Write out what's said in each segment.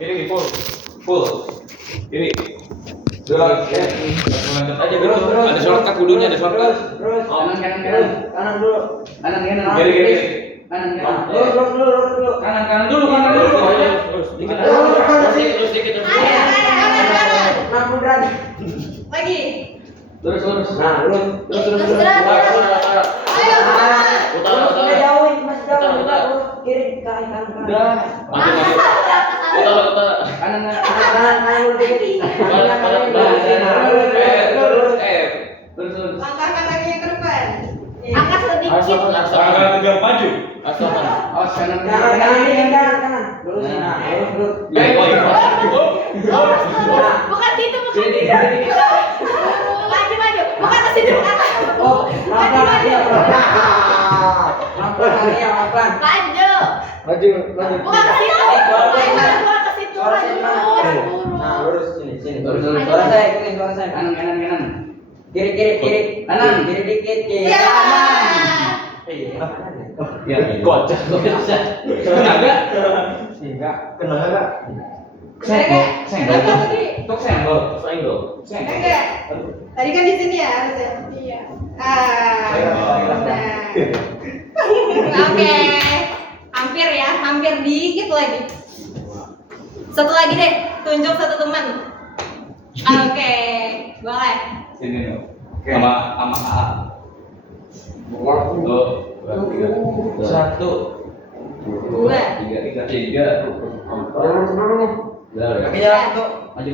Ini full. Ini. Lanjut aja dulu. Ada shortcut kudunya, ada shortcut. Terus. Kanan dulu. Kanan. Kiri. Kanan. Lurus dulu. Kanan dulu. Terus. Dikit. Lagi. Terus. Nah, lurus. Terus. Ayo. Udah jauh, masih jauh. Lurus. Kiri, kanan. Udah. Maju. Utara. Kanan dulu dikit. Terus. Langkah kakinya ke depan. Angkat sedikit. Angkat tegak maju. Kanan. Lurus. Bukan situ. Maju. Bukan ke situ. Pelan. Maju. Maju. Bukan ke situ. Bukan ke situ. Nah, lurus sini. Suara saya. Kanan. Kiri. Kanan. Kiri dikit. Kiri. Ya. Ya, kocak. Enggak. Kenapa? Senggol. Enggak. Tadi kan di sini ya harusnya. Iya. Oke. Hampir dikit lagi. Satu lagi deh, tunjuk satu teman. Oke, boleh. Sini dong. Sama A. Tuh. 1 2 3 Kakinya satu. Maju.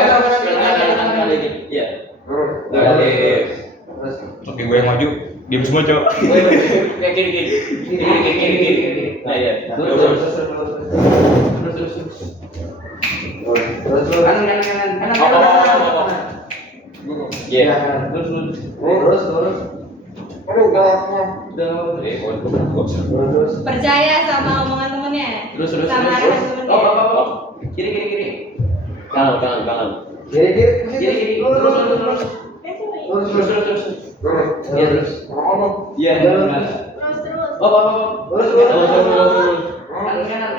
Kanan. Iya. Oke, gue yang maju. Diam semua, Cok. Kayak kiri. Nah, iya. Terus. Kanan. Iya. Terus. Percaya sama omongan temennya. Terus. Sama arahan temennya. Kiri. Kanan. Kiri. Lurus. Terus. Iya, terus. Iya. Terus.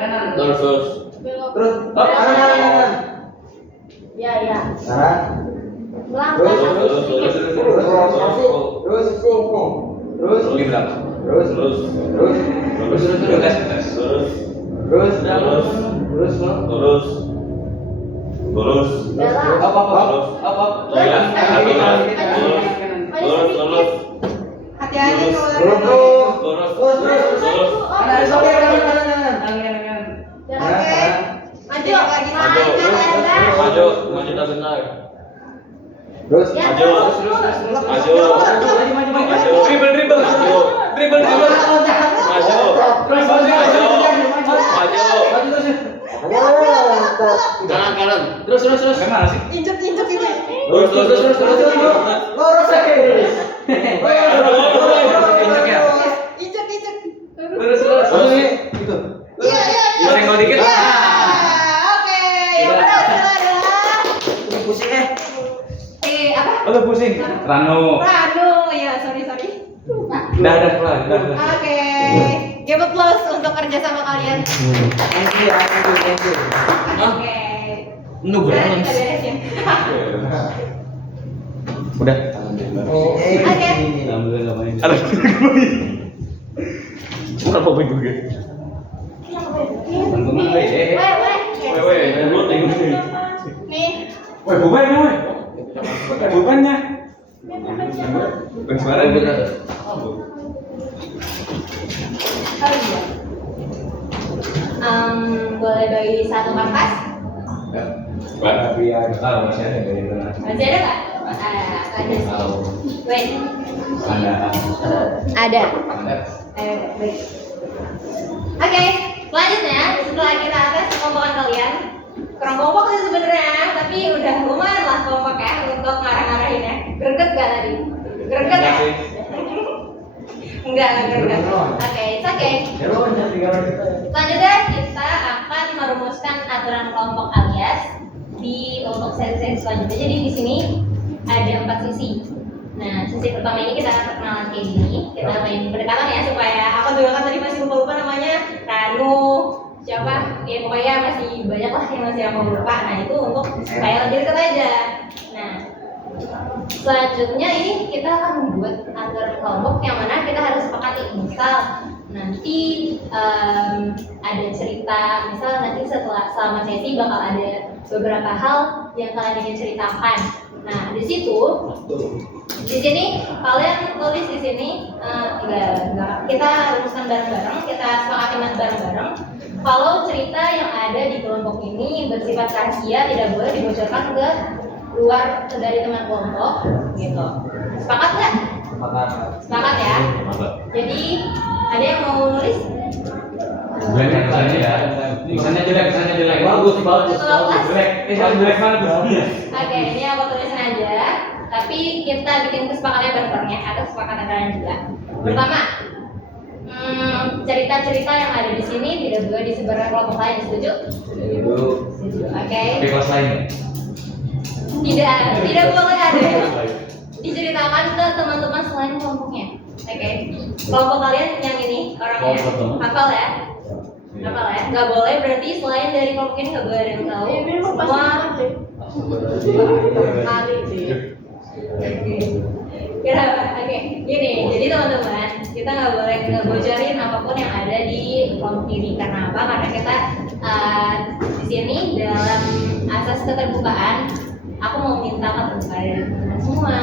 Kanan. Terus. Belok. Terus. Kanan. Ya. Kanan. Melangkah sedikit. Terus. Lagi berapa? Terus. Lurus. Belok. Apa? Lurus. Hati-hati kalau Lurus. Kanan. Oke. Maju lagi. Maju tak benar. Terus. Ya, Maju. Dribble. Kanan. Terus. Gimana sih? Injek ini. Terus. Lurus lagi. Injek ya. Injek. Terus. Gitu. Iya. Senggol dikit. Oke. Yang benar adalah Pusing apa? Apa pusing? Rano. Ya, sorry. Dah kelar. Oke. Give applause untuk kerja sama kalian. Thank you. Oke. No Udah, balance. kita beresin. Udah. Oke. Alhamdulillah enggak main. Bukan apa juga. Nih. Bebannya. Suara juga. Boleh bagi satu kertas? Biar tahu masih ada dari mana. Masih ada nggak? Ada. Wait. Ada. Baik. Oke, selanjutnya setelah kita tes kelompokan kalian, kurang kompak sih sebenarnya, tapi udah lumayan lah kompak ya untuk ngarah-ngarahinnya. Greget gak tadi? Greget ya? Enggak greget. Oke, it's okay. Selanjutnya kita akan merumuskan aturan kelompok alias untuk sesi selanjutnya. Jadi di sini ada 4 sisi. Nah, sesi pertama ini kita akan perkenalan kayak gini. Kita main pendekatan ya supaya aku juga kan tadi masih lupa namanya Ranu, yang mau lupa. Nah itu untuk kayak lebih dekat aja. Nah selanjutnya ini kita akan membuat aturan kelompok yang mana kita harus sepakati. Misal nanti ada cerita, misal nanti selama sesi bakal ada beberapa hal yang kalian ingin ceritakan. Nah di sini kalian tulis di sini enggak kita rumuskan bareng-bareng, kita sepakati bareng-bareng. Kalau cerita yang ada di kelompok ini bersifat rahasia tidak boleh dibocorkan ke luar dari teman kelompok, gitu. Sepakat nggak? Sepakat ya. Jadi ada yang mau nulis? Misalnya jelek. Bagus. Jelek mana? Oke, ini aku tulisin aja. Tapi kita bikin kesepakatan bareng-bareng ya, atau kesepakatan kalian juga. Pertama, cerita-cerita yang ada di sini tidak boleh disebarkan kelompok lain. Setuju? Setuju. Oke. Kelas lain. Tidak boleh ada diceritakan ke teman-teman selain kelompoknya. Oke. Kelompok kalian yang ini orangnya hafal ya? Hafal ya? Nggak boleh berarti selain dari kelompok ini nggak boleh ada yang tahu. Semua Oke, gini. Jadi teman-teman, kita nggak boleh ngebocorin apapun yang ada di kelompok ini. Karena apa? Karena kita di sini dalam asas keterbukaan, aku mau minta keterbukaan dari teman-teman semua,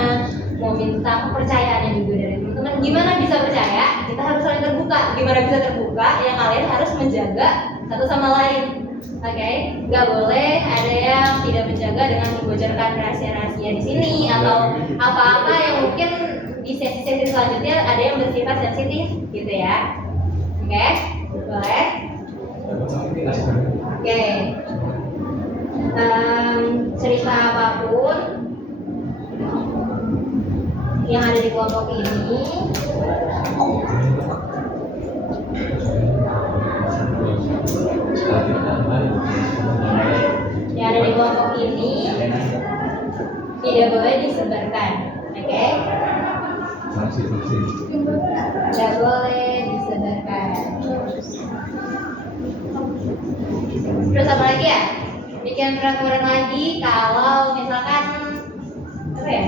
mau minta kepercayaannya juga dari teman-teman. Gimana bisa percaya? Kita harus saling terbuka. Gimana bisa terbuka? Ya kalian harus menjaga satu sama lain. Oke, nggak boleh ada yang tidak menjaga dengan membocorkan rahasia-rahasia di sini atau apa-apa yang mungkin di sesi-sesi selanjutnya ada yang bersifat sensitif, gitu ya. Oke, boleh? Oke. Cerita apapun yang ada di kelompok ini tidak boleh disebarkan, oke? Tidak boleh disebarkan. Terus apa lagi ya? Bikin peraturan lagi kalau misalkan apa ya?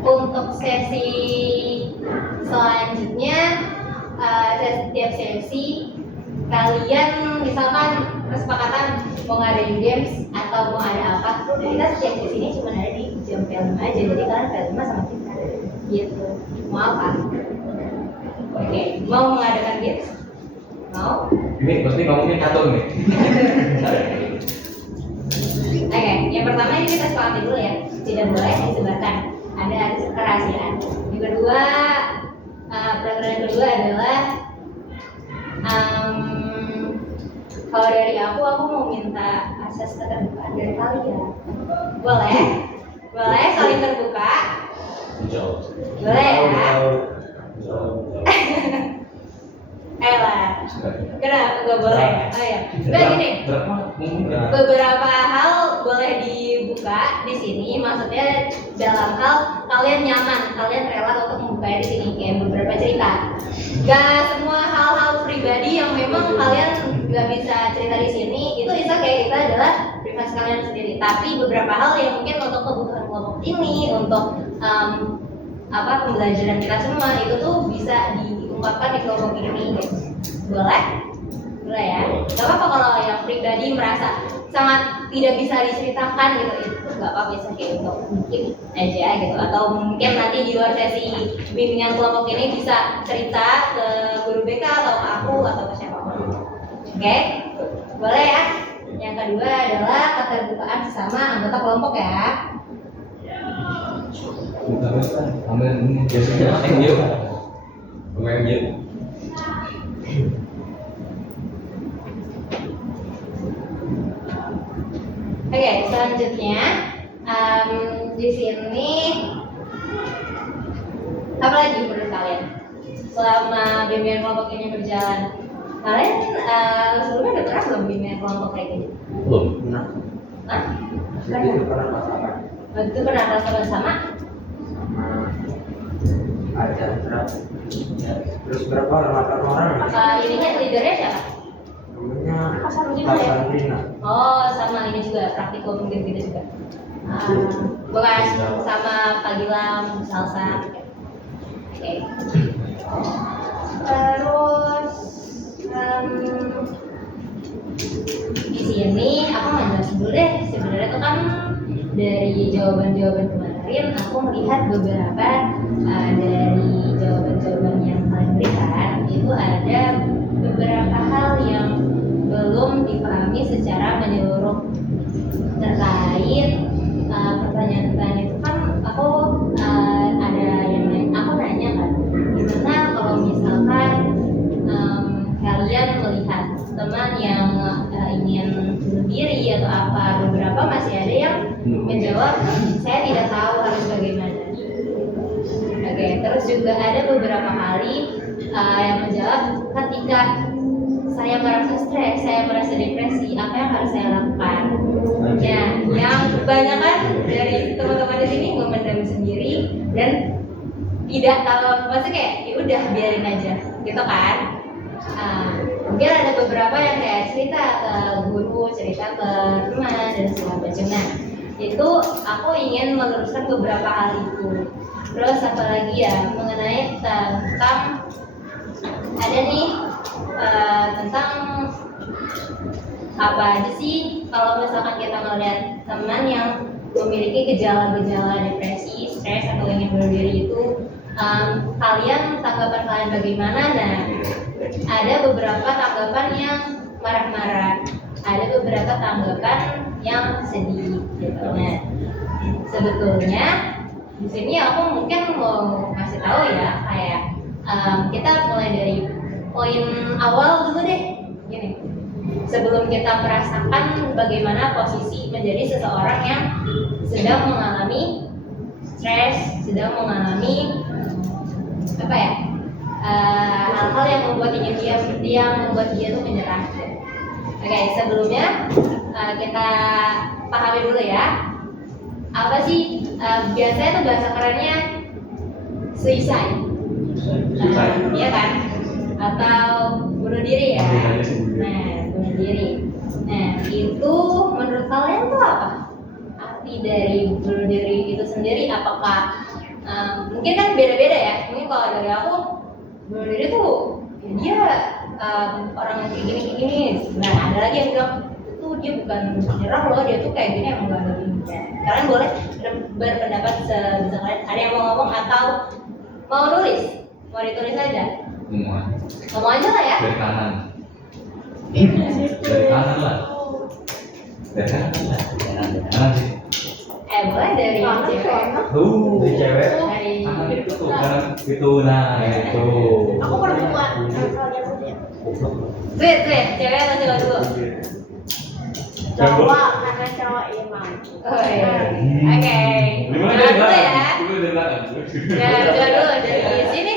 Untuk sesi selanjutnya, setiap sesi kalian misalkan kesepakatan mau ngadain games atau mau ada apa, jadi kita setiap sesi ini cuma ada di jam film aja, jadi kalian film sama kita gitu. Mau apa? Oke, mau mengadakan games? Mau? Ini pasti ngomongin catur nih. Oke, yang pertama ini kita sepakati dulu ya, tidak boleh disebarkan, ada kerahasiaan. Yang kedua, peraturan yang kedua adalah kalau dari aku mau minta akses keterbukaan dari kalian. Boleh? Boleh saling terbuka? Boleh ya? Lah, kenapa gak boleh? Oh ya, udah gini. Beberapa hal boleh dibuka di sini, maksudnya dalam hal kalian nyaman, kalian rela untuk membuka di sini, kayak beberapa cerita. Gak semua hal-hal pribadi yang memang kalian gak bisa cerita di sini, itu bisa kayak kita adalah privasi kalian sendiri. Tapi beberapa hal yang mungkin untuk kebutuhan kelompok ini, untuk pembelajaran kita semua itu tuh bisa diungkapkan di kelompok ini, guys. Boleh? Boleh ya? Gak apa-apa kalau yang pribadi merasa sangat tidak bisa diceritakan gitu, itu gak apa-apa, bisa kayak untuk mungkin aja gitu. Atau mungkin nanti di luar sesi bimbingan kelompok ini bisa cerita ke guru BK atau ke aku atau ke siapapun. Oke? Boleh ya? Yang kedua adalah keterbukaan sesama anggota kelompok ya. Oke, selanjutnya di sini apa lagi menurut kalian selama bimbingan kelompok ini berjalan? Kalian sebelumnya udah pernah belum bimbingan kelompok kayak gini? Belum. Hah? Itu pernah pasangan. Waktu itu pernah rasa bersama? Ada Terus berapa orang? Ininya leadernya siapa? Namanya Hasan Rina. Oh, sama ini juga praktikum gitu juga. Bukan sama Pak Gilam, Salsa. Oke. Terus di sini aku nggak jelas dulu deh. Sebenarnya tuh kan dari jawaban-jawaban kemarin aku melihat beberapa dari jawaban-jawaban yang kalian berikan itu ada beberapa hal yang belum dipahami secara menyeluruh terkait pertanyaan-pertanyaan itu kan aku ada yang aku nanya kan gimana kalau misalkan kalian melihat teman yang ingin bunuh diri atau apa, beberapa masih ada yang menjawab saya tidak tahu harus bagaimana. Oke, terus juga ada beberapa kali yang menjawab ketika saya merasa stres, saya merasa depresi, apa yang harus saya lakukan? Ya, yang kebanyakan dari teman-teman di sini memendam sendiri dan tidak tahu, maksudnya kayak ya udah biarin aja, gitu kan? Mungkin ada beberapa yang kayak cerita ke guru, cerita ke teman dan segala macam. Nah, itu aku ingin meluruskan beberapa hal itu. Terus apa lagi ya mengenai tentang ada nih tentang apa aja sih kalau misalkan kita melihat teman yang memiliki gejala-gejala depresi, stres atau ingin bunuh diri itu, tanggapan kalian bagaimana? Nah, ada beberapa tanggapan yang marah-marah, ada beberapa tanggapan yang sedih gitu. Nah, sebetulnya di sini aku mungkin mau kasih tahu ya kayak kita mulai dari poin awal dulu deh, gini. Sebelum kita merasakan bagaimana posisi menjadi seseorang yang sedang mengalami stres, sedang mengalami apa ya hal-hal yang membuat dia membuat dia tuh menyerah. Oke, sebelumnya kita pahami dulu ya apa sih biasanya tuh bahasa kerennya suicide, iya kan? Atau bunuh diri ya? Nah, bunuh diri. Nah, itu menurut kalian tuh apa? Arti dari bunuh diri itu sendiri apakah mungkin kan beda-beda ya? Mungkin kalau dari aku bunuh diri tuh ya dia orang yang kayak gini. Nah, ada lagi yang bilang itu dia bukan menyerah loh, dia tuh kayak gini emang gak ada limitnya. Kalian boleh berpendapat sebisa kalian. Ada yang mau ngomong atau mau nulis? Mau ditulis aja? Ngomong aja lah ya. Dari kanan. Dari kanan lah. Dari kanan sih. Boleh dari cewek. Dari cewek. Dari Kanan itu tuh kanan itu nah itu. Aku perempuan. Tweet, cewek atau cowok dulu? Cowok karena cowok imam. Oh iya. Oke. Coba dulu ya. Dulu dari belakang. Ya, coba dulu dari sini.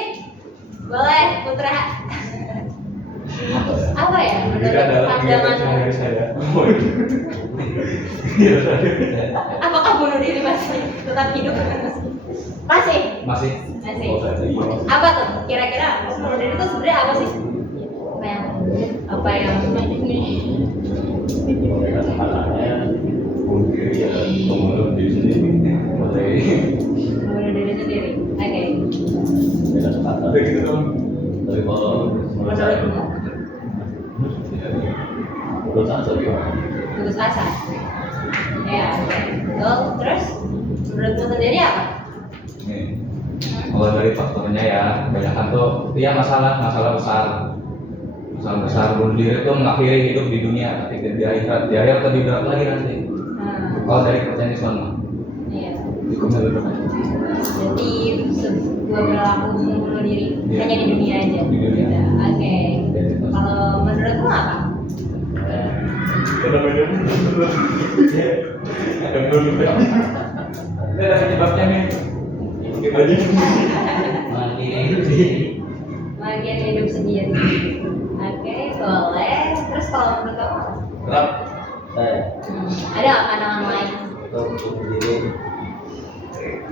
Boleh, Putra. Apa ya menurut pandangan saya. apakah bunuh diri masih tetap hidup? Masih. Masih. Apa tuh kira-kira bunuh diri itu sebenarnya apa sih? Apa yang Bunuh diri sendiri. bunuh diri sendiri? Oke. Ada gitu dong. Tapi kalau Menurutmu menurut saya gimana? putus asa? Ya. Terus menurutmu sendiri apa? Nih, kalau dari faktornya ya, kebanyakan tuh dia masalah besar bunuh diri itu mengakhiri hidup di dunia, tapi di akhirat lebih berat lagi nanti. Kalau dari kepercayaan Islam, Iya. hukumnya lebih berat. Jadi sebuah perilaku bunuh diri Iya. hanya di dunia aja. Di dunia. Ya, oke. Kalau menurutmu apa? Ini ada penyebabnya nih. Bagian hidup sendiri. Oke, boleh. Terus kalau menurut kamu apa? Berap. Ada pandangan lain?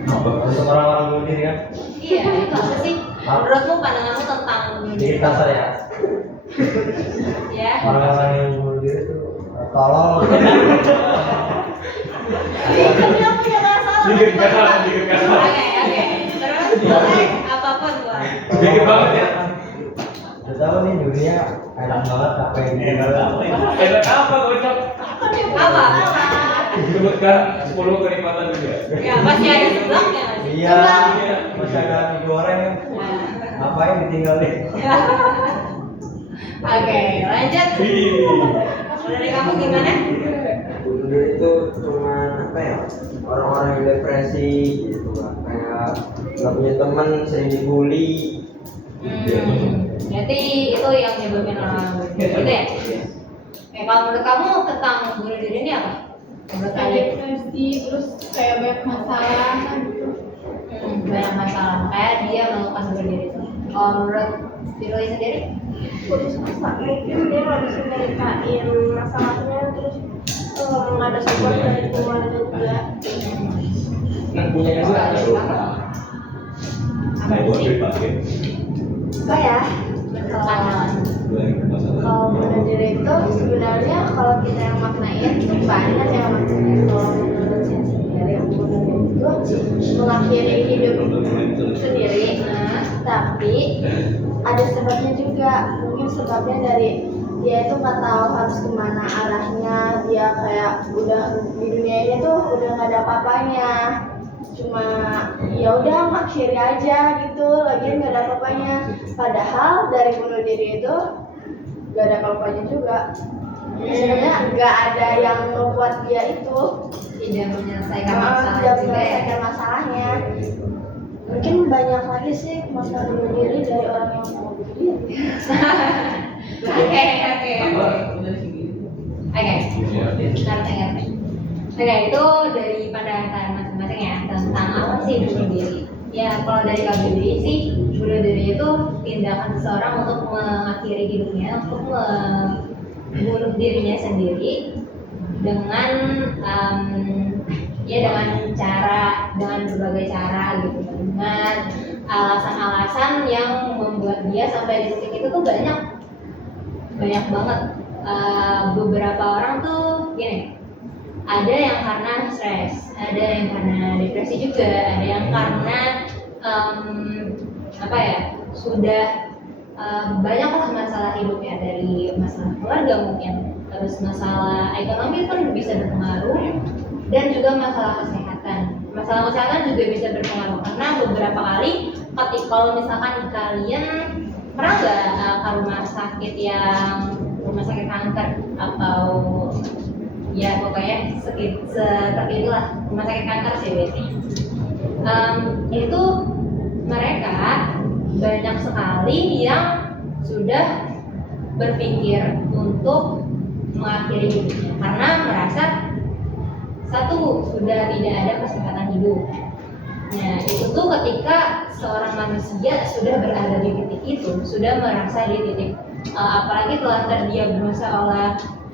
Untuk orang-orang bunuh diri kan? Iya, itu apa sih? Menurutmu pandanganmu tentang bunuh diri? Cerita saya. Ya. Orang-orang yang bunuh diri itu tolol. Dia punya masalah. Oke. Terus boleh apapun buat. Dikit banget ya. Udah tahu nih dunia enak banget apa yang Enak apa kocok? Apa? Sebutkan 10 kenikmatan juga. Ya pasti ada sebabnya nggak sih? Iya, masih ada mie goreng. Ngapain ditinggalin? Oke, lanjut. Dari kamu gimana? Bunuh diri itu cuma apa ya? Orang-orang yang depresi gitu lah. Kayak nggak punya teman, sering dibully. Berarti itu yang nyebabin orang bunuh diri gitu ya? Kalau menurut kamu tentang bunuh diri ini apa? Menurut Kayak kalian? depresi, terus kayak banyak masalah kan gitu. Banyak masalah, kayak dia melakukan bunuh diri itu. Kalau menurut Firly sendiri? Putus asa, mungkin dia nggak bisa nyeritain masalahnya, terus nggak ada support dari keluarga juga. Nah, punya Oh, ada apa? Apa sih? Oh ya, Pandangan. kalau bunuh diri itu sebenarnya kalau kita yang maknain banyak yang maknain. Kalau menurut saya sendiri yang bunuh diri itu mengakhiri hidup sendiri, tapi ada sebabnya juga. Mungkin sebabnya dari dia itu nggak tahu harus kemana arahnya, dia kayak udah di dunia ini tuh udah nggak ada apa-apanya, cuma ya udah ngakhiri aja gitu, lagian nggak ada apa-apanya. Padahal dari bunuh diri itu nggak ada apa-apanya juga. Sebenarnya nggak ada yang membuat dia itu Tidak menyelesaikan tidak masalah juga ya? menyelesaikan masalahnya. Mungkin banyak lagi sih masalah bunuh diri dari orang yang mau bunuh diri. Oke. Ngerti. Oke, itu dari pandangan masing-masing ya tentang apa sih bunuh diri. Ya, kalau dari Kak Budi sih, bunuh diri itu tindakan seseorang untuk mengakhiri hidupnya, untuk membunuh dirinya sendiri dengan dengan berbagai cara gitu, dengan alasan-alasan yang membuat dia sampai di titik itu tuh banyak banget. Beberapa orang tuh gini, ada yang karena stres, ada yang karena depresi juga, ada yang karena sudah banyaklah masalah hidup ya, dari masalah keluarga mungkin, terus masalah ekonomi pun bisa berpengaruh, dan juga masalah kesehatan. Masalah kesehatan juga bisa berpengaruh karena beberapa kali kalau misalkan kalian pernah nggak ke rumah sakit kanker atau ya pokoknya seperti itulah, rumah sakit kanker sih biasanya. Itu mereka banyak sekali yang sudah berpikir untuk mengakhiri hidupnya karena merasa satu, sudah tidak ada kesempatan hidup. Nah, itu tuh ketika seorang manusia sudah berada di titik itu, sudah merasa di titik apalagi telah terdiagnosa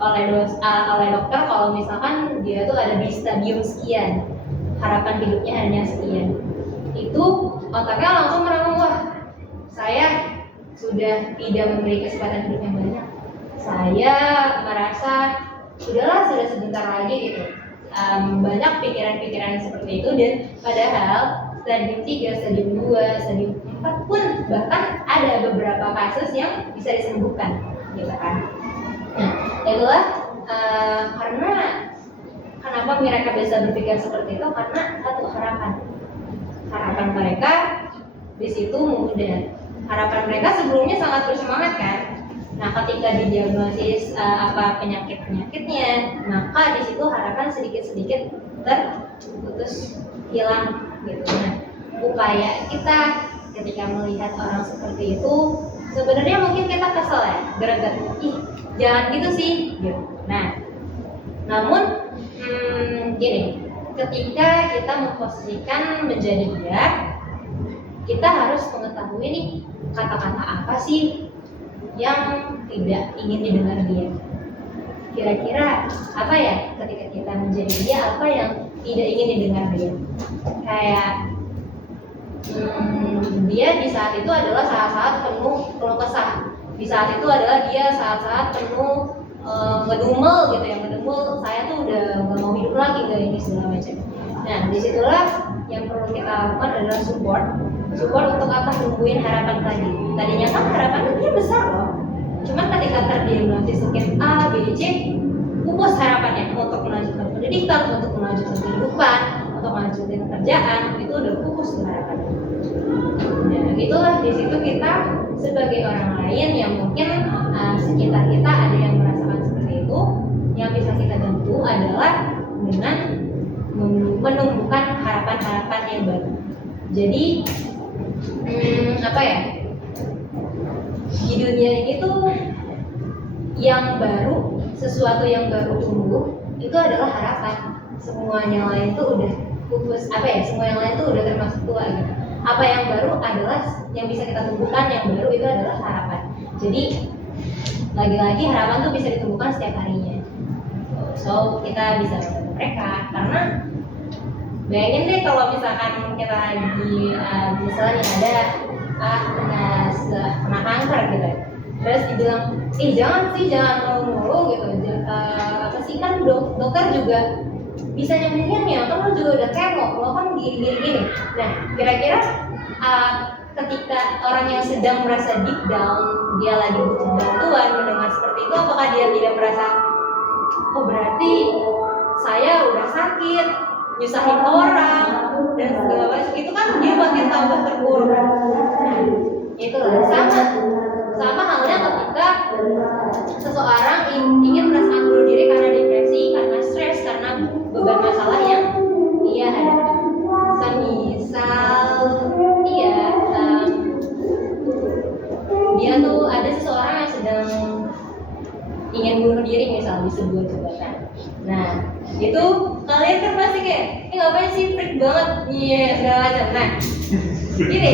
oleh dokter kalau misalkan dia tuh ada di stadium sekian, harapan hidupnya hanya sekian. Itu otaknya langsung merenung, wah, saya sudah tidak memiliki kesempatan hidup yang banyak. Saya merasa sudah sebentar lagi gitu. Banyak pikiran-pikiran seperti itu, dan padahal stadium 3, stadium 2, stadium 4 pun bahkan ada beberapa kasus yang bisa disembuhkan gitu kan. Nah, itulah karena kenapa mereka bisa berpikir seperti itu, karena satu, harapan mereka di situ mudah. Harapan mereka sebelumnya sangat bersemangat kan. Nah, ketika didiagnosis penyakitnya, maka di situ harapan sedikit-sedikit terputus, hilang gitu. Nah, upaya kita ketika melihat orang seperti itu, sebenarnya mungkin kita kesel ya, gara-gara jangan gitu sih gitu. Nah, namun gini, ketika kita memposisikan menjadi dia, kita harus mengetahui nih kata-kata apa sih yang tidak ingin didengar dia. Kira-kira apa ya ketika kita menjadi dia, apa yang tidak ingin didengar dia? Kayak dia di saat itu adalah saat-saat penuh keluh kesah. Di saat itu adalah dia saat-saat penuh ngedumel gitu ya, ngedumel saya tuh udah nggak mau hidup lagi gak ini segala macam. Nah disitulah yang perlu kita lakukan adalah support untuk apa, nungguin harapan tadi. Tadinya kan harapannya dia besar loh, cuman ketika terdiagnosis sakit A, B, C, pupus harapannya untuk melanjutkan pendidikan, untuk melanjutkan kehidupan, untuk melanjutkan pekerjaan, itu udah pupus tuh harapannya. Nah itulah di situ kita sebagai orang lain yang mungkin sekitar kita ada yang merasakan seperti itu, yang bisa kita bantu adalah dengan menumbuhkan harapan-harapan yang baru. Jadi apa ya, di dunia ini tuh yang baru, sesuatu yang baru tumbuh itu adalah harapan. Semuanya lain tuh udah pupus, apa ya, semua yang lain tuh udah termasuk tua gitu. Apa yang baru adalah yang bisa kita tumbuhkan, yang baru itu adalah harapan. Jadi lagi-lagi harapan tuh bisa ditumbuhkan setiap harinya. So kita bisa bantu mereka, karena bayangin deh kalau misalkan kita lagi misalnya ada kena kanker gitu, terus dibilang jangan mulu gitu, apa sih, kan dokter juga bisa nyembuhin ya, kan lo juga udah kemo, lo kan gini. Nah kira-kira ketika orang yang sedang merasa deep down, dia lagi butuh bantuan, mendengar seperti itu, apakah dia tidak merasa, oh berarti saya udah sakit, nyusahin orang dan segala macam, itu kan dia makin tambah terpuruk. Nah itu sama halnya ketika seseorang ingin merasakan bunuh diri karena depresi, karena stres, karena beban masalah yang dia hadapi. Semisal dia tuh ada seseorang yang sedang ingin bunuh diri misal di sebuah jabatan. Nah itu kalian kan pasti kayak ngapain sih, freak banget segala macam. Nah gini,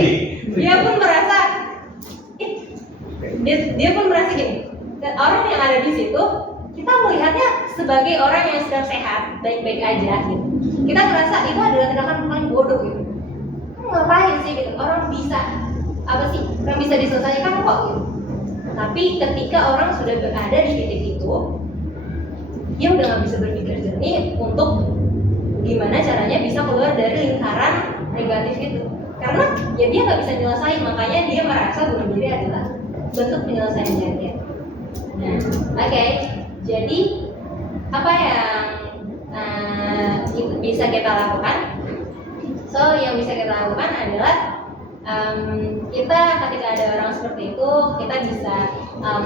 dia pun merasa gini, dan orang yang ada di situ kita melihatnya sebagai orang yang sedang sehat, baik-baik aja gitu. Kita merasa itu adalah tindakan paling bodoh gitu. Ngapain sih gitu, orang bisa diselesaikan kok gitu. Tapi ketika orang sudah berada di titik itu, dia udah nggak bisa berpikir jernih untuk gimana caranya bisa keluar dari lingkaran negatif itu, karena ya dia nggak bisa nyelesain, makanya dia merasa bunuh diri adalah bentuk penyelesaian dia. Nah, oke. Jadi apa yang bisa kita lakukan? So yang bisa kita lakukan adalah kita ketika ada orang seperti itu, kita bisa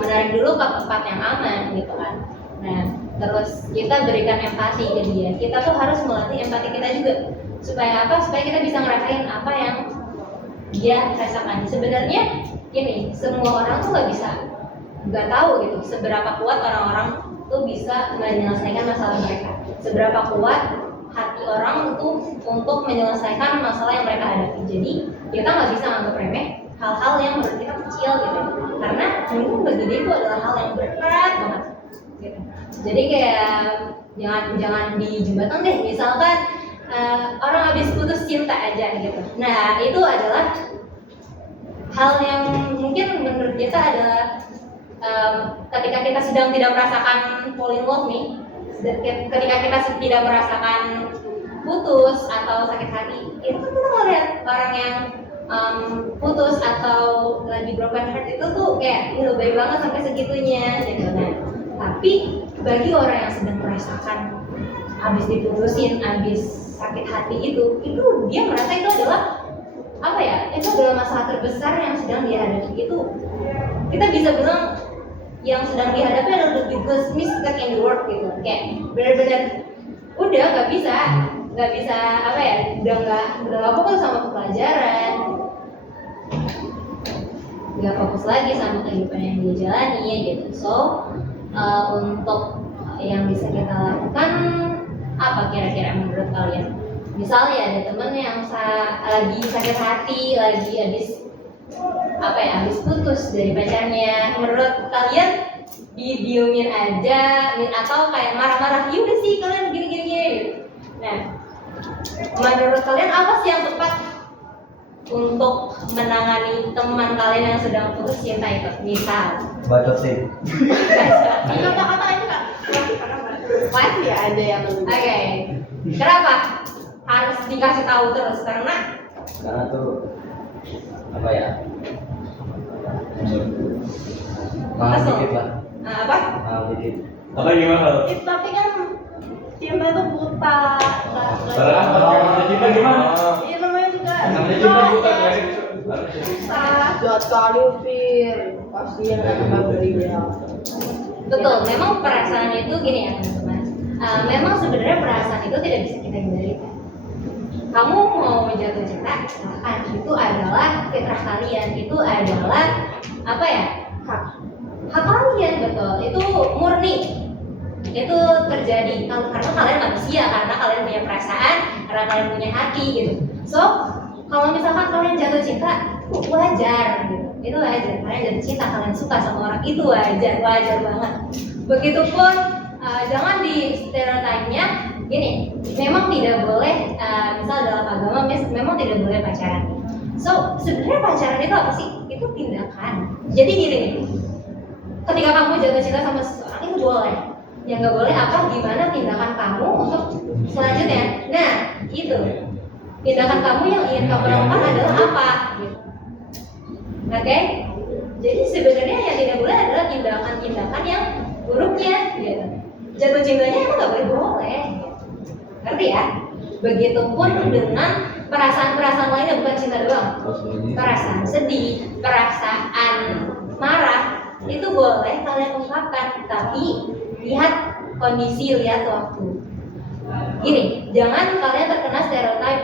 menarik dulu ke tempat yang aman gitu kan. Nah terus kita berikan empati ke dia. Kita tuh harus melatih empati kita juga, supaya apa? Supaya kita bisa ngerasain apa yang dia rasakan. Sebenarnya gini, semua orang tuh nggak tahu gitu seberapa kuat orang-orang tuh bisa menyelesaikan masalah mereka, seberapa kuat hati orang tuh untuk menyelesaikan masalah yang mereka hadapi. Jadi kita nggak bisa nganggap remeh hal-hal yang menurut kita kecil gitu, karena mungkin bagi dia itu adalah hal yang berat banget gitu. Jadi kayak jangan di jembatan deh, misalkan orang habis putus cinta aja gitu. Nah itu adalah hal yang mungkin menurut kita adalah ketika kita sedang tidak merasakan fall in love nih, ketika kita tidak merasakan putus atau sakit hati, itu kan kita ngeliat orang yang putus atau lagi broken heart itu tuh kayak baik banget sampai segitunya gitu. Nah tapi bagi orang yang sedang merasakan habis diputusin, habis sakit hati itu dia merasa itu adalah apa ya, itu adalah masalah terbesar yang sedang dia hadapi. Itu kita bisa bilang yang sedang dihadapi adalah the biggest mistake in the world gitu. Kayak benar-benar udah nggak bisa apa ya, udah nggak fokus sama pelajaran, nggak fokus lagi sama kehidupan yang dia jalani gitu. So untuk yang bisa kita lakukan apa kira-kira menurut kalian? Misalnya ada temen yang lagi sakit hati, lagi habis putus dari pacarnya, menurut kalian didiemin aja atau kayak marah-marah, ya udah sih kalian gini gitu. Nah menurut kalian apa sih yang tepat? untuk menangani teman kalian yang sedang putus cinta itu? Misal, Bacot sih. Ini kata-kata ini nggak pasti ya ada yang oke. Kenapa harus dikasih tahu terus? Karena tuh apa ya, mahal Kesel. dikit lah, apa? mahal dikit. Apa gimana? Tapi kan cinta itu buta. Kalau cinta gimana? Iya namanya juga. Namanya cinta buta ya. guys. Jahat kali Fir. Kasihan anak dia. Betul, memang perasaan itu gini ya teman-teman. Memang sebenarnya perasaan itu tidak bisa kita hindari. Kamu mau jatuh cinta, silakan. Itu adalah fitrah kalian. Itu adalah apa ya? Hak kalian, betul. Itu murni. Itu terjadi karena kalian manusia, karena kalian punya perasaan, karena kalian punya hati gitu. So, kalau misalkan kalian jatuh cinta, itu wajar gitu. Itu wajar. Kalian jatuh cinta, kalian suka sama orang itu wajar banget. Begitupun jangan di stereotipnya gini, memang tidak boleh misal dalam agama memang tidak boleh pacaran. So, sebenarnya pacaran itu apa sih? Itu tindakan. Jadi gini nih, ketika kamu jatuh cinta sama seseorang itu boleh. Yang nggak boleh apa gimana tindakan kamu untuk selanjutnya. Nah, itu tindakan kamu yang ingin kamu lakukan adalah apa? Gitu. Oke? Jadi sebenarnya yang tidak boleh adalah tindakan-tindakan yang buruknya. Gitu. Jatuh cintanya emang nggak boleh. Ngerti ya? Begitupun dengan perasaan-perasaan lain yang bukan cinta doang. Perasaan sedih, perasaan marah, itu boleh kalian ungkapkan, tapi lihat kondisi, lihat waktu. Gini, jangan kalian terkena stereotip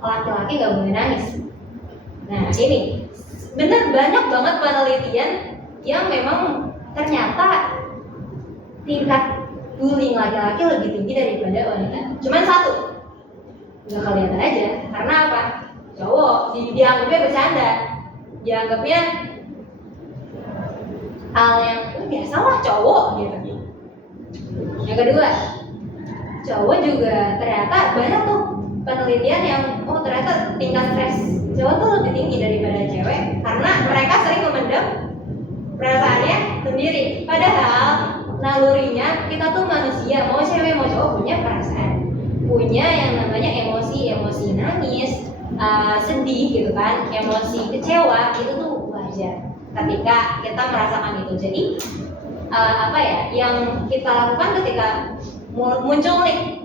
laki-laki gak boleh nangis. Nah ini, bener banyak banget penelitian yang memang ternyata tingkat bullying laki-laki lebih tinggi daripada wanita. Cuman satu, nggak kelihatan aja. Karena apa? Cowok dianggapnya bercanda, dianggapnya hal yang biasalah cowok gitu. Yang kedua, cowok juga ternyata banyak tuh penelitian yang ternyata tingkat stres cowok tuh lebih tinggi daripada cewek karena mereka sering memendam perasaannya sendiri. Padahal nalurinya kita tuh manusia, mau cewek mau cowok punya perasaan, punya yang namanya emosi nangis, sedih gitu kan, emosi kecewa itu tuh wajar ketika kita merasakan itu. Jadi apa ya yang kita lakukan ketika muncul nih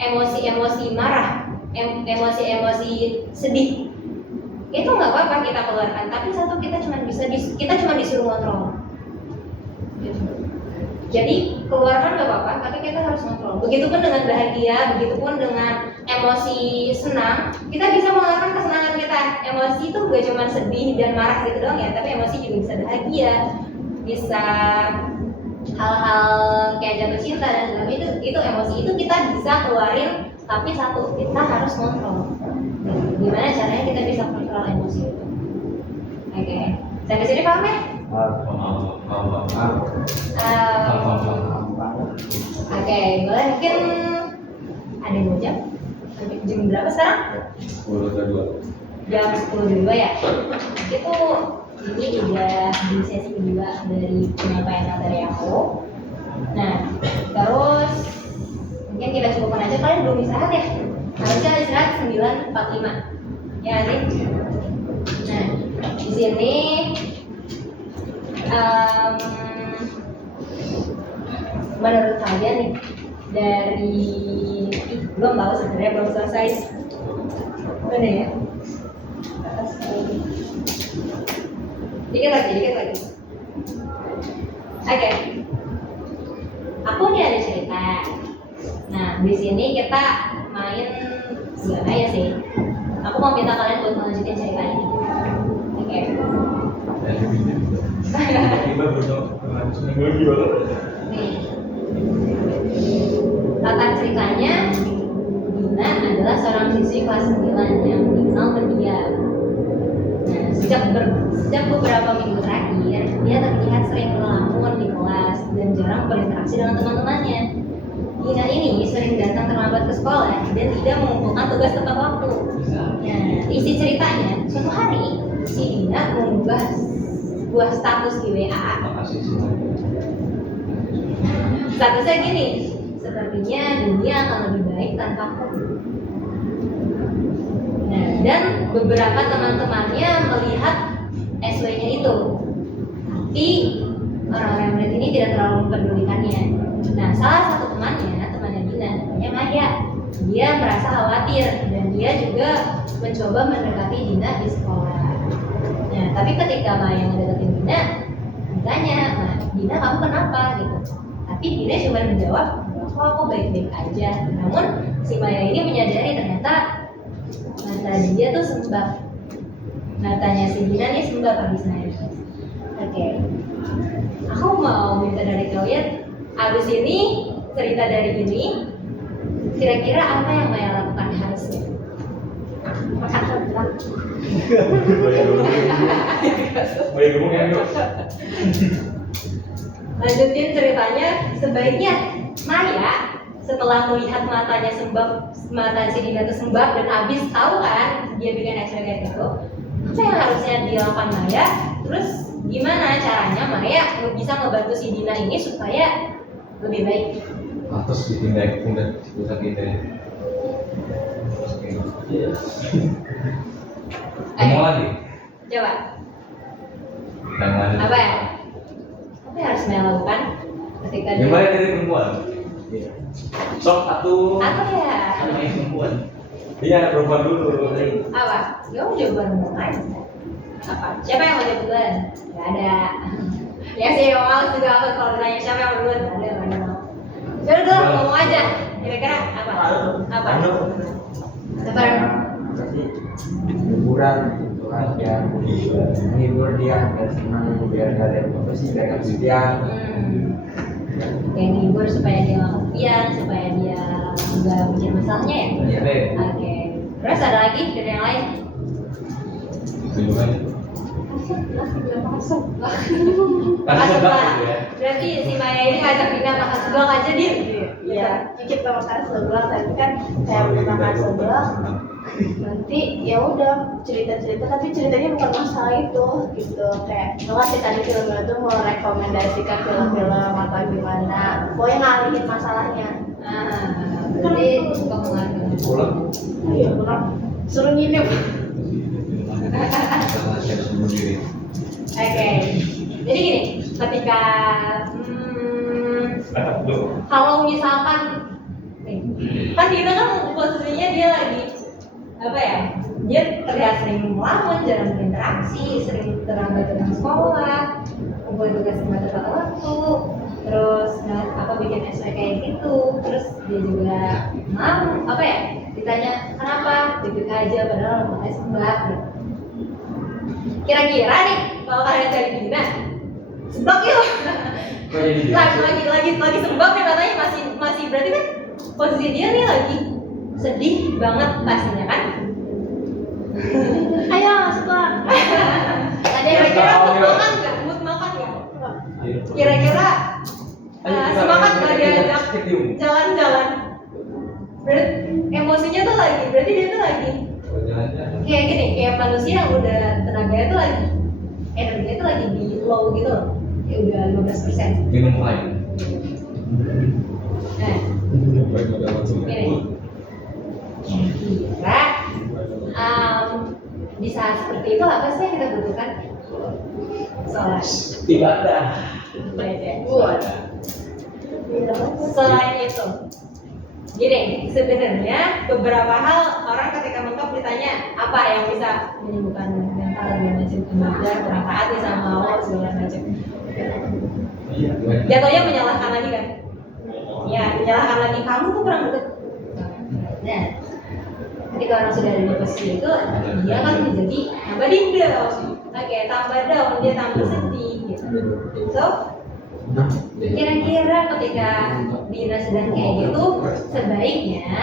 emosi-emosi marah, emosi-emosi sedih, itu nggak apa-apa kita keluarkan, tapi satu kita cuma disuruh kontrol. Jadi keluarkan nggak apa-apa, tapi kita harus kontrol. Begitupun dengan bahagia, begitupun dengan emosi senang, kita bisa mengeluarkan kesenangan kita. Emosi itu gak cuma sedih dan marah gitu doang ya, tapi emosi juga bisa bahagia, bisa hal-hal kayak jatuh cinta dan sebagainya. Itu emosi itu kita bisa keluarin, tapi satu kita harus kontrol. Gimana caranya kita bisa kontrol emosi itu? Oke, sampai sini paham ya? Oke, boleh mungkin ada 2 jam? Jam berapa sekarang? 10.02. Jam 10.02 ya? Itu ini udah di sesi kedua dari penyampaian materi aku. Nah, terus mungkin kita cukupkan aja, kalian belum istirahat ya? Harusnya istirahat 9.45 ya sih? Nah, di sini menurut kalian nih dari belum tahu sebenarnya belum selesai mana ya dikit lagi oke. Aku nih ada cerita. Nah di sini kita main gimana ya sih, aku mau minta kalian buat melanjutin cerita ini. Oke. Nih, latar ceritanya Dina adalah seorang siswi kelas 9 yang dikenal pendiam. Nah, sejak beberapa minggu terakhir, dia terlihat sering ngelamun di kelas dan jarang berinteraksi dengan teman-temannya. Dina ini sering datang terlambat ke sekolah dan tidak mengumpulkan tugas tepat waktu. Nah, isi ceritanya, suatu hari si Dina mengubah sebuah status di WA. Makasih semuanya. Statusnya gini, sepertinya dunia akan lebih baik tanpa aku. Nah, dan beberapa teman-temannya melihat SW-nya itu, tapi orang-orang yang melihat ini tidak terlalu mempedulikannya. Nah, salah satu temannya Dina, namanya Maya, dia merasa khawatir dan dia juga mencoba mendekati Dina di sekolah. Nah, tapi ketika Maya mendekatin Dina, ditanya, "Nah, Dina kamu kenapa?" gitu. Tapi Dina cuma menjawab, "Oh, aku baik-baik aja." Namun si Maya ini menyadari ternyata mata dia tuh sembab. Matanya si Dina nih sembab habis nangis. Oke. Aku mau minta dari kalian, abis ini cerita dari ini, kira-kira apa yang Maya lakukan harusnya? Makan seblak. Baik ngomong ya, yuk. Lanjutin ceritanya, sebaiknya Maya setelah melihat matanya sembab, mata si Dina itu sembab dan habis tahu kan dia bikin ekspresi kayak gitu, apa yang harusnya dilakukan Maya? Terus gimana caranya Maya bisa ngebantu si Dina ini supaya lebih baik? Atas ditindak pusat kita. Ngomong lagi. Coba, Yang mana? apa ya? Apa yang harus Maya lakukan ketika Yang mana dari perempuan? Sok satu. Apa ya? Ada yang perempuan. Iya, ada perempuan dulu. Apa? Ya udah jawaban aja. Apa? Siapa yang mau jawab duluan? Gak ada. Ya sih, males juga aku kalau ditanya siapa yang mau duluan. Gak ada, gak ada. Udah dulu, ngomong aja. Kira-kira apa? Apa? Apa? Apa sih? Liburan gitu kan, biar menghibur dia, biar senang, biar gak ada apa sih, biar gak kesepian. Kayak ngibur supaya dia gak kesepian, supaya dia gak mikir masalahnya ya? Iya deh. Oke. Terus ada lagi dari yang lain? Liburan. Masuk. Kasih sebab gitu ya. Berarti si Maya ini ngajak Dina makan seblak aja dia? Iya, kita makan seblak, tapi kan kayak makan seblak nanti ya udah cerita-cerita, tapi ceritanya bukan masalah itu gitu. Kayak ngasih tadi film itu mau rekomendasikan film-film atau gimana, pokoknya ngalihin masalahnya. Berarti pengeluaran. Pulang. Iya, pulang suruh nginep. Oke. Jadi gini, ketika kalau misalkan kan Dina kan posisinya dia lagi apa ya, dia terlihat sering melamun, jarang berinteraksi, sering terlambat dengan sekolah, membuat tugas nggak tepat waktu, terus apa bikin SW kayak gitu, terus dia juga melamun, apa ya, ditanya kenapa, gitu aja padahal matanya seblak gitu. Kira-kira nih kalau kalian cari Dina, seblak yuk. Kok jadi dia? lagi sembab nih matanya masih berarti kan posisi dia nih lagi sedih banget pastinya kan. Ayo seblak. Kira-kira mood makan nggak? Kira-kira semangat nggak diajak jalan-jalan? Berarti emosinya tuh lagi, berarti dia tuh lagi kayak gini, kayak manusia yang udah tenaganya tuh lagi, energinya tuh lagi di low gitu loh, ya udah 15%. Minum air. Nah, gini, kira di saat seperti itu apa sih yang kita butuhkan? Sholat. Ibadah. Buat. Selain itu, gini, sebenarnya beberapa hal orang ketika mengkap ditanya apa yang bisa menyembuhkan mental segala macam, ibadah, kurang taat nih sama Allah segala macam. Jatuhnya menyalahkan lagi kan? Ya, menyalahkan lagi kamu tuh kurang deket. Nah, ketika orang sudah ada di posisi itu, dia kan menjadi tambah down. Oke, tambah down, dia tambah sedih gitu. So, kira-kira ketika Dina sedang kayak gitu, sebaiknya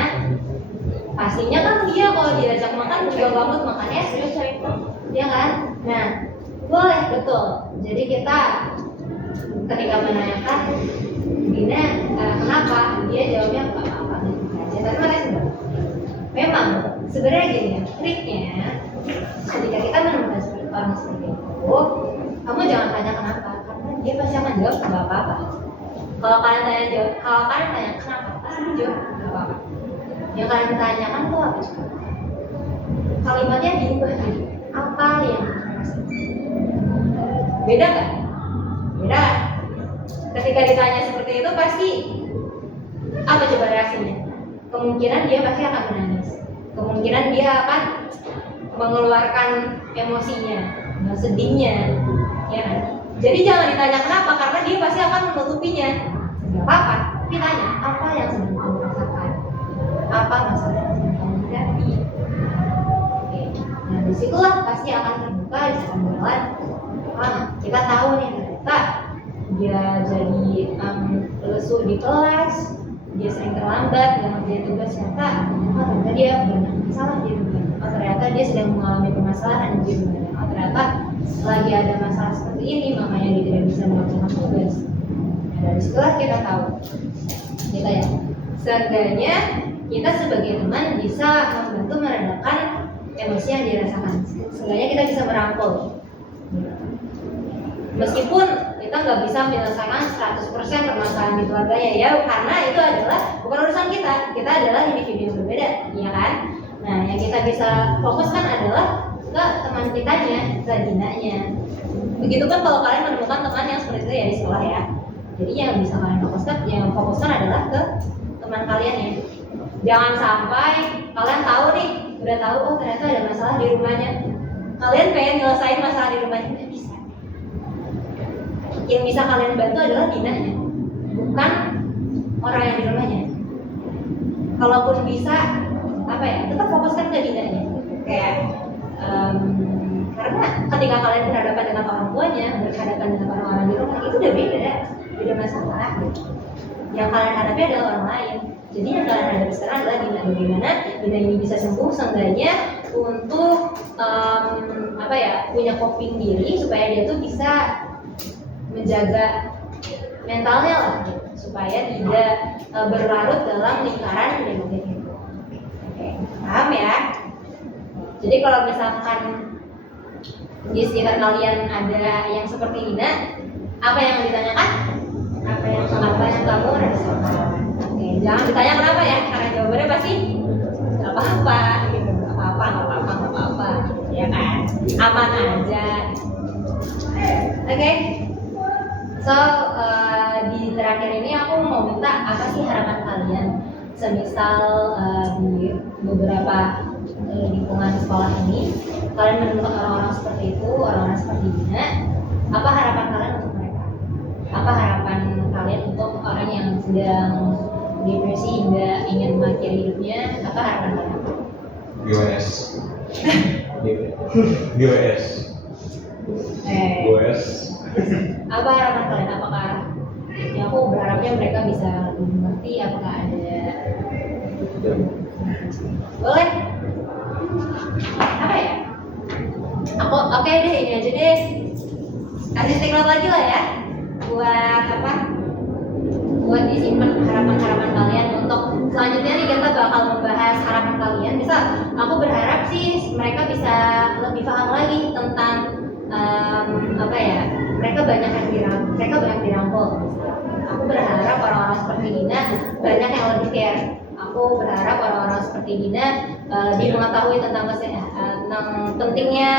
pastinya kan dia kalau diajak makan juga banget makannya serius itu, ya kan? Nah, boleh betul. Jadi kita ketika menanyakan Dina kenapa, dia jawabnya nggak apa-apa aja. Tapi makanya memang sebenarnya gini ya, triknya ketika kita menemukan orang seperti itu, kamu jangan tanya kenapa, karena dia pasti akan jawab nggak apa-apa. Kalau kalian tanya kenapa, pasti dia jawab nggak apa-apa. Yang kalian tanyakan tuh apa? Kalimatnya diubah lagi. Apa yang kamu rasakan? Beda nggak? Beda. Ketika ditanya seperti itu pasti apa coba reaksinya? Kemungkinan dia pasti akan menangis. Kemungkinan dia akan mengeluarkan emosinya, sedihnya, ya kan? Jadi jangan ditanya kenapa, karena dia pasti akan menutupinya. Gak apa-apa, tapi tanya apa yang sedang kamu rasakan, apa masalah yang sedang kamu hadapi. Oke, nah disitulah pasti akan terbuka di jalan. Kita tahu nih ternyata dia jadi lesu di kelas, dia sering terlambat, nggak ngerjain tugas, ternyata dia banyak masalah di rumah. Ternyata dia sedang mengalami permasalahan di rumah. Ternyata lagi ada masalah seperti ini, makanya dia tidak bisa melakukan tugas. Nah, dari situlah kita tahu, kita ya, seenggaknya kita sebagai teman bisa membantu meredakan emosi yang dirasakan. Seenggaknya kita bisa merangkul. Meskipun kita nggak bisa menyelesaikan 100% permasalahan di keluarganya ya, karena itu adalah bukan urusan kita adalah individu yang berbeda, ya kan? Nah, yang kita bisa fokuskan adalah ke teman kitanya, ke dinanya. Begitupun kalau kalian menemukan teman yang seperti itu ya di sekolah ya. Jadi yang bisa kalian fokuskan adalah ke teman kalian ya. Jangan sampai kalian tahu nih, udah tahu oh ternyata ada masalah di rumahnya. Kalian pengen nyelesain masalah di rumahnya, nggak bisa. Yang bisa kalian bantu adalah dinanya, bukan orang yang di rumahnya. Kalaupun bisa, tetap fokuskan ke dinanya. Kayak karena ketika kalian berhadapan dengan orang tuanya, berhadapan dengan orang-orang di rumah, itu udah beda masalah. Gitu. Yang kalian hadapi adalah orang lain. Jadi yang kalian hadapi sekarang adalah dina, bagaimana dina ini bisa sembuh seenggaknya untuk punya coping diri supaya dia tuh bisa menjaga mentalnya lah, gitu, supaya tidak berlarut dalam lingkaran negatif itu. Oke, paham ya? Jadi kalau misalkan di sekitar kalian ada yang seperti Dina, apa yang ditanyakan? Apa yang kamu rasakan? Oke, jangan ditanya kenapa ya, karena jawabannya pasti nggak apa-apa, gitu. Nggak apa-apa, ya kan? Aman aja. Oke. So, di terakhir ini aku mau minta apa sih harapan kalian semisal di beberapa lingkungan sekolah ini kalian menemukan orang-orang seperti itu, orang-orang seperti Dina, apa harapan kalian untuk mereka? Apa harapan kalian untuk orang yang sedang depresi hingga ingin mengakhiri hidupnya? Apa harapan kalian? GWS. GWS. GWS. Apa harapan kalian? Apakah ya aku berharapnya mereka bisa lebih mengerti, apakah ada boleh? Apa ya? Oke deh, ini aja deh. Kasih stiker lagi lah ya. Buat disimpan harapan-harapan kalian untuk selanjutnya nih kita bakal membahas harapan kalian. Bisa aku berharap sih mereka bisa lebih paham lagi tentang mereka banyak dirangkul. Aku berharap orang-orang seperti Dina banyak yang lebih care. Aku berharap orang-orang seperti Dina lebih mengetahui tentang pentingnya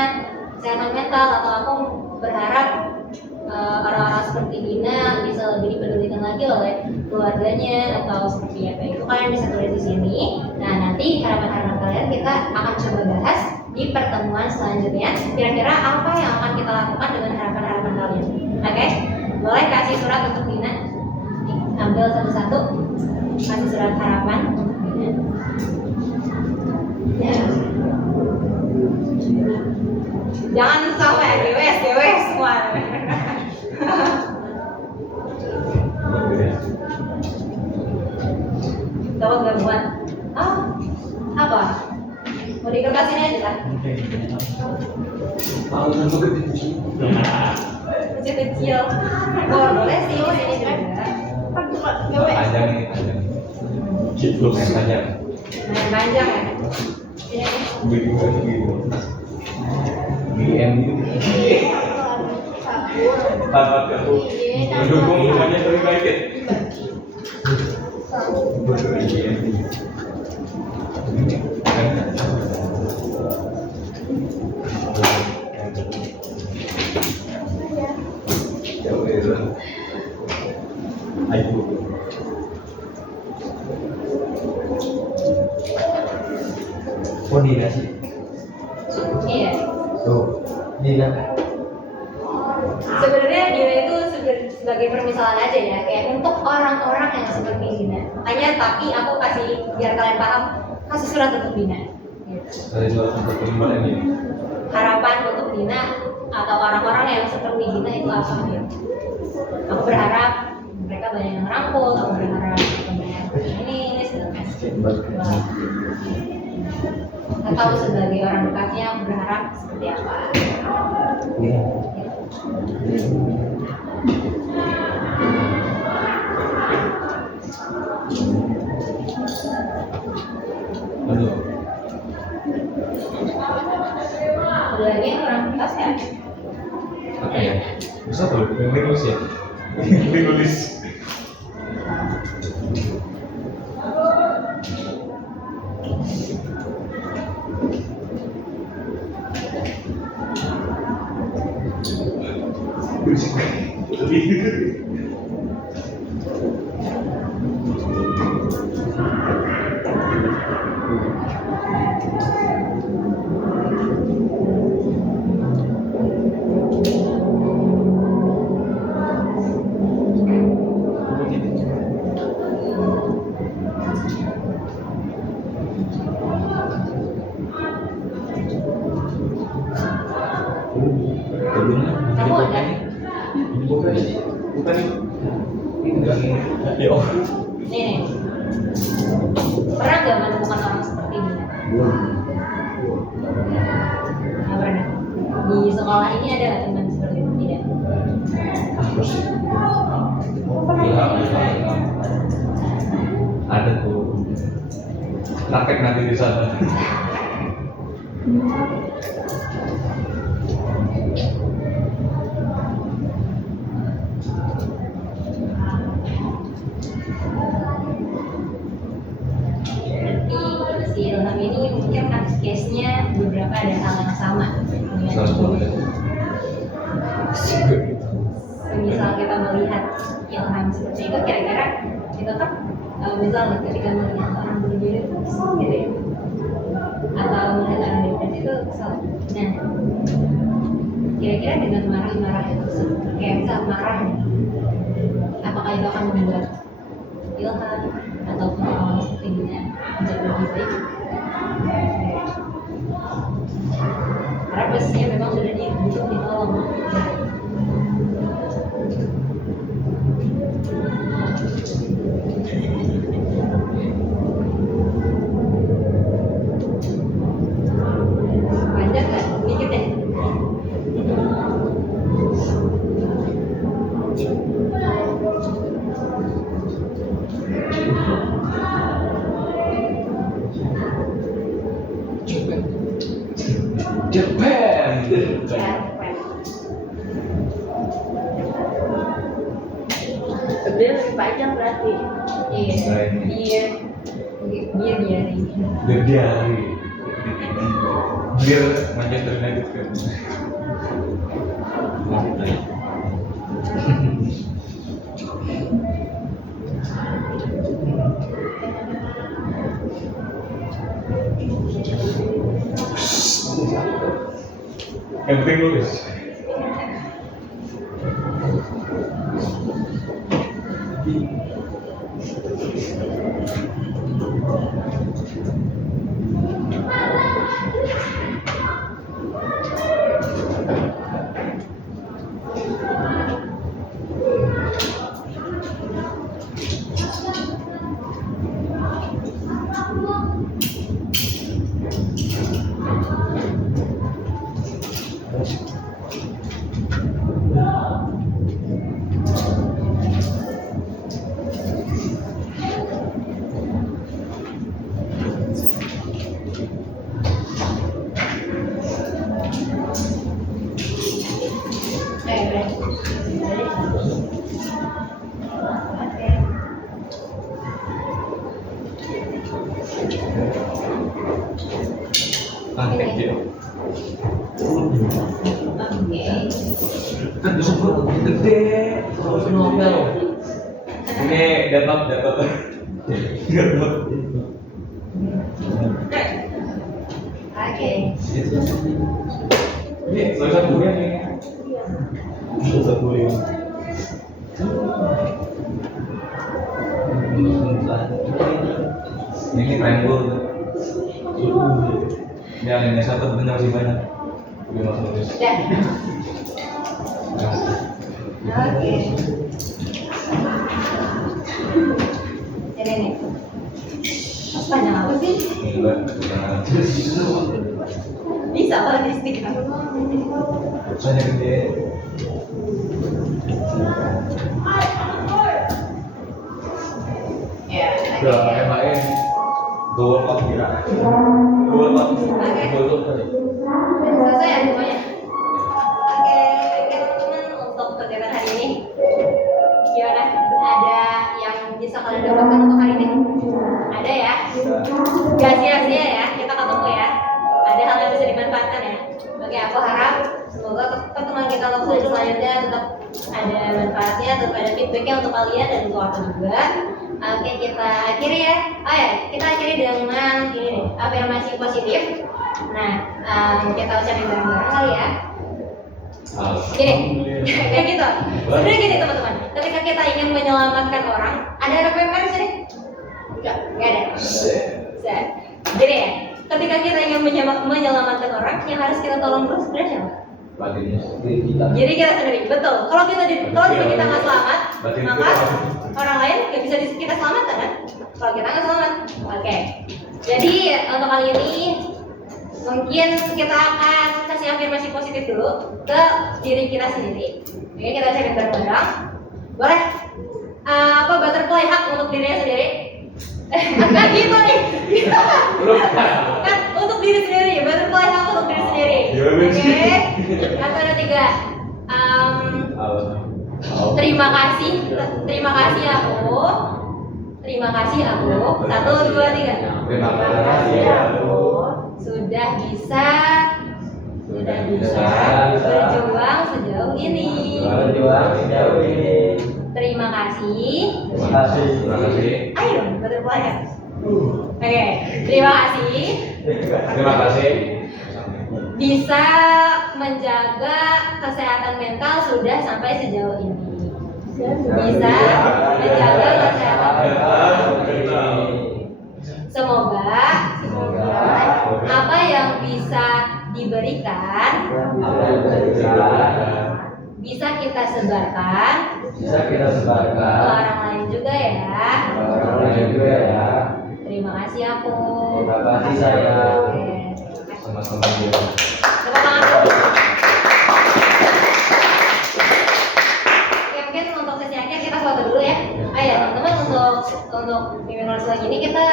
kesehatan mental, atau aku berharap orang-orang seperti Dina bisa lebih dipedulikan lagi oleh keluarganya atau seperti apa. Itu kalian bisa tulis di sini. Nah, nanti harapan-harapan kalian kita akan coba bahas di pertemuan selanjutnya. Kira-kira apa yang akan kita lakukan dengan harapan-harapan kalian? Oke? Boleh kasih surat untuk Dina. Ambil satu-satu. Kasih surat harapan untuk Dina. Ya. Jangan sampai GWS semua. Dapat gangguan. Apa? Mau dikertasin aja lah. Kecil-kecil. Boleh sih, ini juga. Panjang nih, panjang. Gitu, panjang. Panjang ya. Ini. Begitu. MU. Tanpa aku mendukung Manchester United. Bodoh aja ya. Jauh itu. Ayo. Oh Dina sih. Iya. Tuh, Dina. Sebenarnya Dina itu sebagai permisalan aja ya, kayak untuk orang-orang yang seperti Dina. Makanya tapi aku kasih biar kalian paham, kasih surat untuk Dina. Gitu. Dari 245 ini. Harapan untuk Dina atau orang-orang yang seperti Dina itu apa gitu. Aku berharap mereka banyak yang rangkul, aku berharap banyak ini segala macam. Atau sebagai orang dekatnya aku berharap seperti apa. Iya. Aduh. Ada lagi yang kurang pas ya? Apa ya? Bisa tuh, ini nulis ya. Ini nulis. Kamu ada? Bukan. Enggak. Ya Allah. Nih. Pernah nggak menemukan orang seperti Dina? Nggak pernah. Di sekolah ini ada nggak teman seperti itu? Tidak. Terus iya, ada tuh praktek nanti di sana. Berarti si Ilham ini mungkin case-nya beberapa ada hal yang sama dengan misal kita melihat Ilham seperti itu, kira-kira kita kan misalnya ketika melihat orang bunuh diri itu kesel gitu ya, atau melihat orang depresi itu kesel. Nah, kira-kira dengan marah-marah itu kayak misal marah, apakah itu akan membuat Ilham ataupun orang seperti Dina menjadi lebih baik? Karena posisinya memang sudah butuh ditolong. Panjang nggak? Dikit ya? Japan. Sebenarnya lebih panjang berarti. Iya. Iya. Biar Biar Manchester United kan. Yang penting lulus. Thank you. Kan disebut gede, terus Nobel. Ini dapat. Oke. Ini tulisan bukunya nih. Tulisan bukunya. Ini triangle. Ya, ini satu benar sih banyak. Gue mau tulis. Udah. Oke. Ini nih. Panjang apa sih? Enggak. Bisa lah di stick. Tulisannya gede. Ya. Udah main. Dua kali kira. Dua kali. Dua kali. Selesai ya semuanya. Oke, teman-teman untuk kegiatan hari ini gimana? Ada yang bisa kalian dapatkan untuk hari ini? Ada ya? Gak sia-sia ya, kita ketemu ya. Ada hal yang bisa dimanfaatkan ya. Oke, aku harap semoga pertemuan kita untuk selanjutnya tetap ada manfaatnya, tetap ada feedbacknya untuk kalian dan untuk aku juga. Oke, kita akhiri ya. Oh ya, kita akhiri dengan ini nih, afirmasi positif. Nah, kita ucapin bareng-bareng kali ya. Gini, kayak gitu. Sebenarnya gini teman-teman, ketika kita ingin menyelamatkan orang, ada PMR di sini? Enggak ada. Set. Jadi ya, ketika kita ingin menyelamatkan orang, yang harus kita tolong dulu sebenarnya siapa? Jadi kita sendiri, betul. Kalau diri kita nggak selamat, maka orang lain nggak bisa kita selamatkan kan? Kalau kita nggak selamat, oke. Jadi untuk kali ini mungkin kita akan kasih afirmasi positif dulu ke diri kita sendiri. Oke, kita cari bareng-bareng. Boleh? Apa butterfly hug untuk dirinya sendiri? Enggak gitu nih. Kan untuk diri sendiri, butterfly hug untuk diri sendiri. Oke. Satu, dua, tiga. Terima kasih aku. Terima kasih aku. Satu, dua, tiga. Terima kasih aku. Sudah bisa berjuang sejauh ini. Terima kasih. Ayo butterfly ya. Oke, terima kasih. Terima kasih. Bisa menjaga kesehatan mental sudah sampai sejauh ini. Bisa menjaga kesehatan mental. Semoga apa yang bisa diberikan bisa kita sebarkan ke orang lain juga ya. Terima kasih aku. Terima kasih saya. Oke, Sama-sama. tepuk tangan dulu. Oke, mungkin untuk sesi akhir kita foto dulu ya. Ya teman-teman, untuk webinar lagi ini kita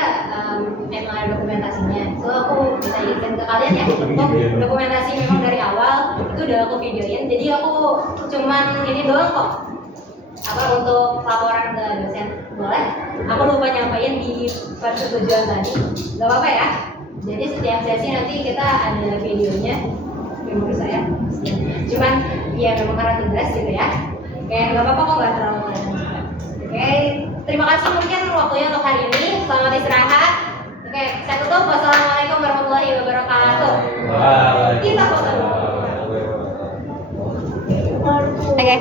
memang ada dokumentasinya. So aku bisa izin ke kalian ya untuk dokumentasi memang dari awal itu udah aku videoin. Jadi aku cuman ini doang kok. Apa untuk laporan ke dosen boleh? Aku lupa nyampain di persetujuan tadi. Gak apa-apa ya. Jadi setiap sesi nanti kita ada videonya. Memori saya. Cuman ya memang karena tugas gitu ya. Kayak gak apa-apa kok, gak terlalu kelihatan juga. Oke, terima kasih mungkin waktunya untuk hari ini. Selamat istirahat. Oke, saya tutup. Wassalamualaikum warahmatullahi wabarakatuh. Kita foto. Oke.